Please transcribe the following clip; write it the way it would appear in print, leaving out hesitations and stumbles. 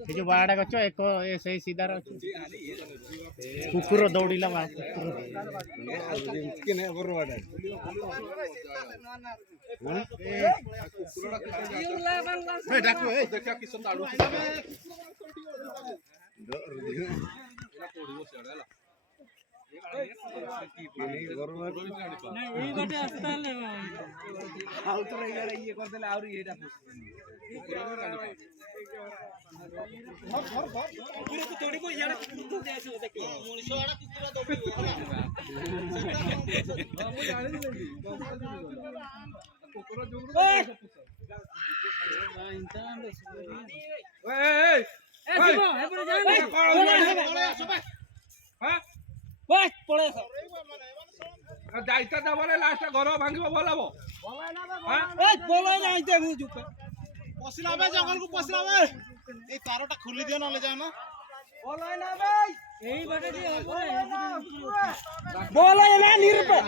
ये जो बाड़ा गच एक से सीधार कुकुर दौड़िला बा যাইতা যাবলে লাস্ট ঘর ভাঙিব বলাবো পশিলাবে জঙ্গল কু পশিলাবে এই তারটা খুলি দিও নলে যাও না बोला ना निरपे